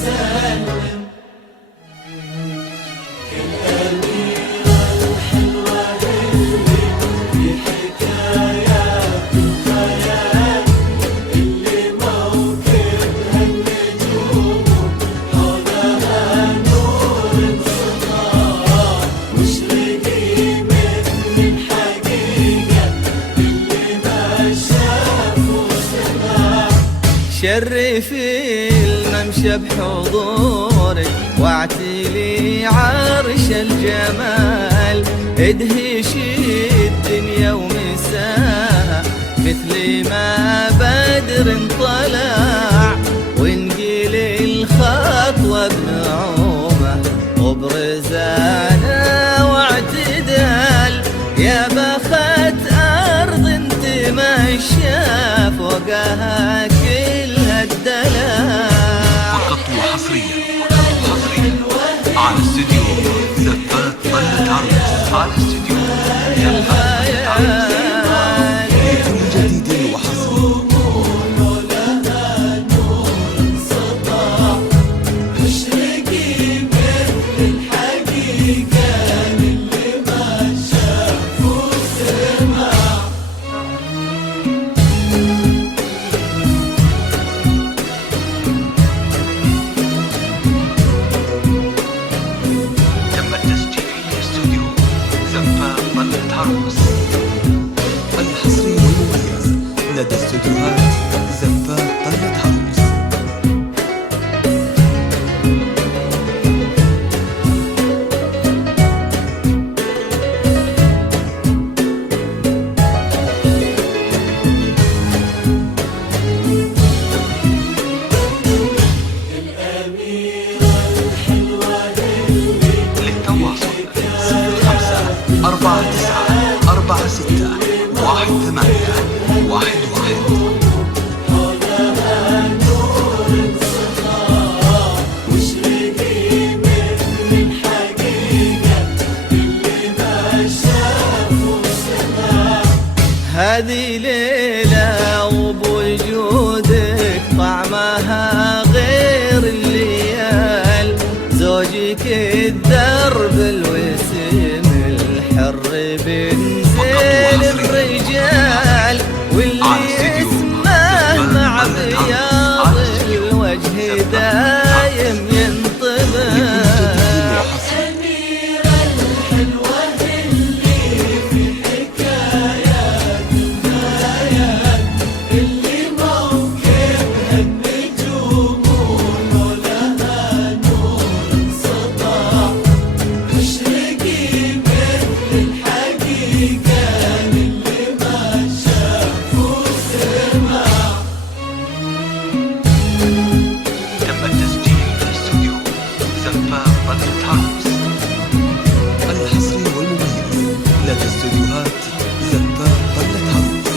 وسلم. الأميرة الحلوة اللي في حكايات الخيال، اللي موكبها النجوم حولها نور انسطاع، مشرقي مثل الحقيقة اللي ما شاف وسمع. شرفي الممشى بحضورك واعتلي عرش الجمال، ادهشي الدنيا ومساها مثل ما بدر طلع، وانقلي الخطوة بنعومة وبرزانة واعتدال، يا بخت أرض انت ماشية فوقها كل الدلال. فقط وحصريا على استديو زفات طلت عرس، على استديو زفات عرس. كل جديد وحصري مشرقي مثل الحقيقة اللي ما شاف وسمع. تم التسجيل في استوديو زفات طلت عرس. الحصري والمميز لدى استوديوهات زفات طلت عرس. الأميرة الحلوة اللي للتواصل 0549461811. حولها نور انسطاع، مشرقي مثل الحقيقة اللي ما شاف وسمع. هذه ليلة وبوجودك طعمها غير الليال، زوجك الدرب الوسيم الحر بنزين الرجال، واللي اسمه مع بياض الوجه دايم ينطبع. الأميرة الحلوة اللي في حكايات الخيال، اللي موكبها النجوم ولها نور انسطاع، مشرقي مثل الحقيقة اللي ما شاف وسمع. تم التسجيل في استوديو زفات طلت عرس. الحصري والمميز لدى استوديوهات زفات طلت عرس.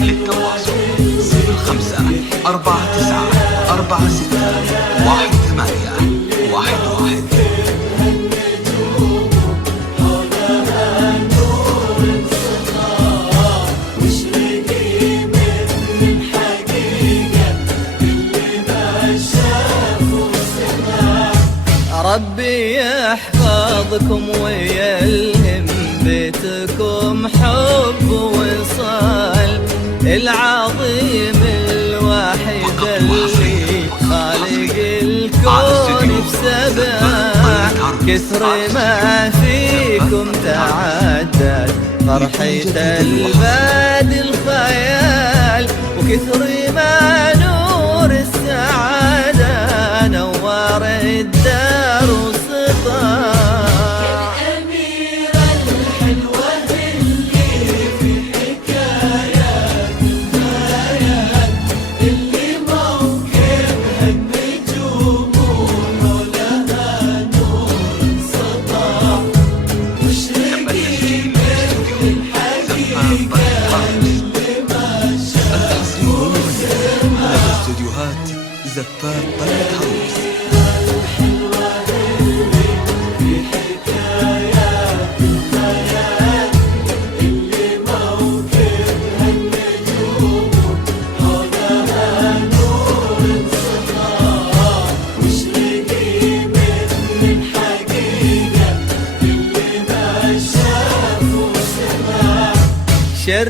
للتواصل 0549461811. مشرقي مثل الحقيقة اللي ما شاف وسمع. ربي يحفظكم ويلهم بيتكم حب وصال، العظيم الواحد اللي خالق الكون بسبع، كثر ما فيكم تعدد فرحة الباد الخيال، وكثر ما نور السعادة نور الدار وسطاع. الأميرة الحلوة اللي في حكايات الخيال، اللي موكبها النجوم ولها نور انسطاع، مشرقي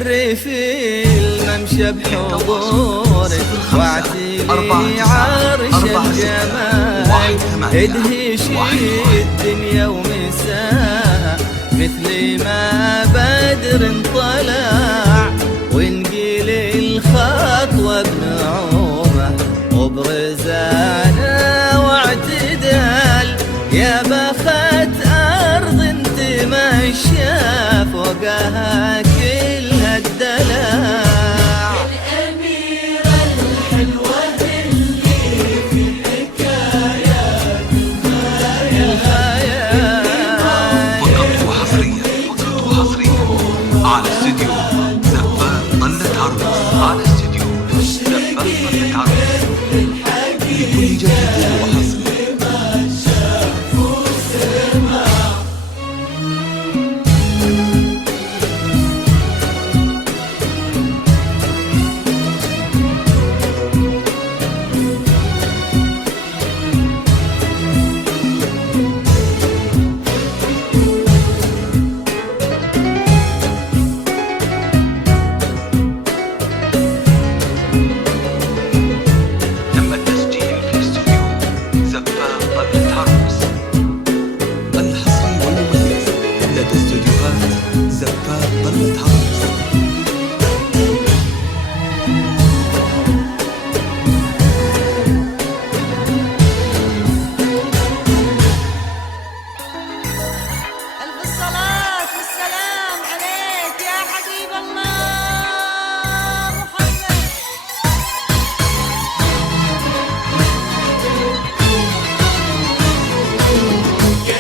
سري في الممشى بحضورك واعتلي عرش الجمال ادهش الدنيا ومساها مثل ما بدر طلع ونقيل الخطوة بنعومة وبرزانة واعتدال يا بخت أرض انت ماشية فوقها كلها الدلع الأميرة الحلوة اللي في حكايات الخيال فقط وحصريا على استديو زفاف طلة عروس، على استديو زفاف طلة عروس لكل جديد وحصري. تم التسجيل في استوديو زفاف طلة عروس، الحصري والمميز لدى استوديوهات زفاف طلة عروس. ألف الصلاة والسلام عليك يا حبيب الله محمد.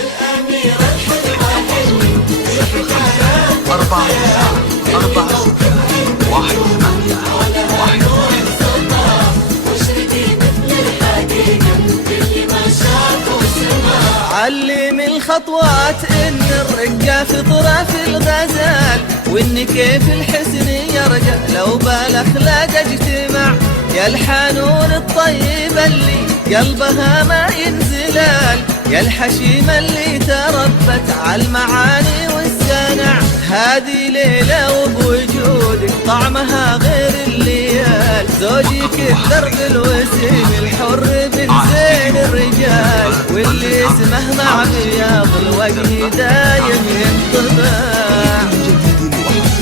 الأميرة الحلوة 494 واشتكي مثل الحقيقة اللي ما شاف وسمع. علم الخطوات ان الرقة فطرة في الغزال وان كيف الحسن يرجع لو بالاخلاق اجتمع يا الحنون الطيبة اللي قلبها ما ينزلال يا الحشيمة اللي تربت على المعاني والسنع هذه ليلة وبوجودك طعمها غير الليال زوجك الدرب الوسيم الحر بن زين الرجال واللي اسمه مع بياض الوجه دايم ينطبع جديد وحصري.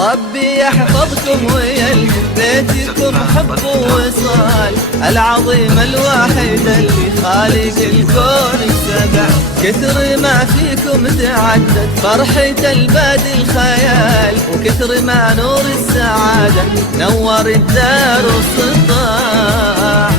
ربي يحفظكم ويلهم بيتكم حب ووصال العظيم الواحد اللي خالق الكون السبع كثر ما فيكم تعدد فرحة البادي الخيال وكثر ما نور السعادة نور الدار والسطاع